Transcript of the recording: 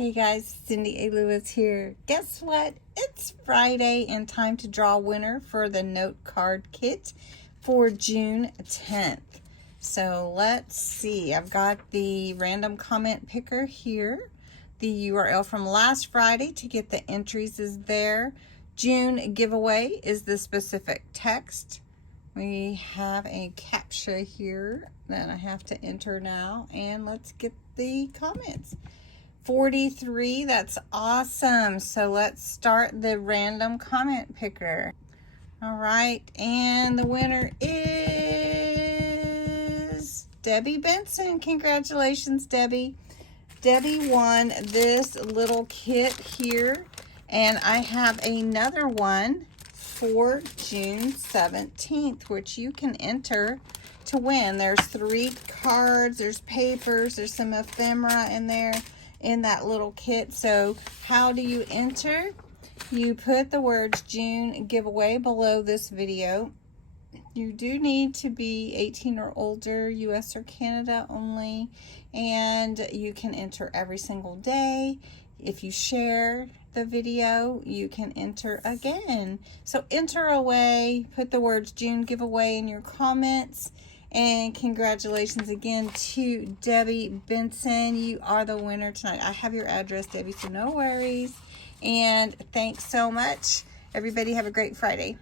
Hey guys, Cindy A. Lewis here. Guess what? It's Friday and time to draw a winner for the note card kit for June 10th. So let's see. I've got the random comment picker here. The URL from last Friday to get the entries is there. June giveaway is the specific text. We have a CAPTCHA here that I have to enter now, and let's get the comments. 43, that's awesome. So let's start the random comment picker. All right, and the winner is Debbie Benson. Congratulations, Debbie. Debbie won this little kit here, and I have another one for June 17th, which you can enter to win. There's 3 cards, there's papers, there's some ephemera in there in that little kit. So how do you enter? You put the words June giveaway below this video. You do need to be 18 or older, US or Canada only, and you can enter every single day. If you share the video, you can enter again. So enter away, put the words June giveaway in your comments, and congratulations again to Debbie Benson. You are the winner tonight. I have your address, Debbie, so no worries. And thanks so much. Everybody have a great Friday.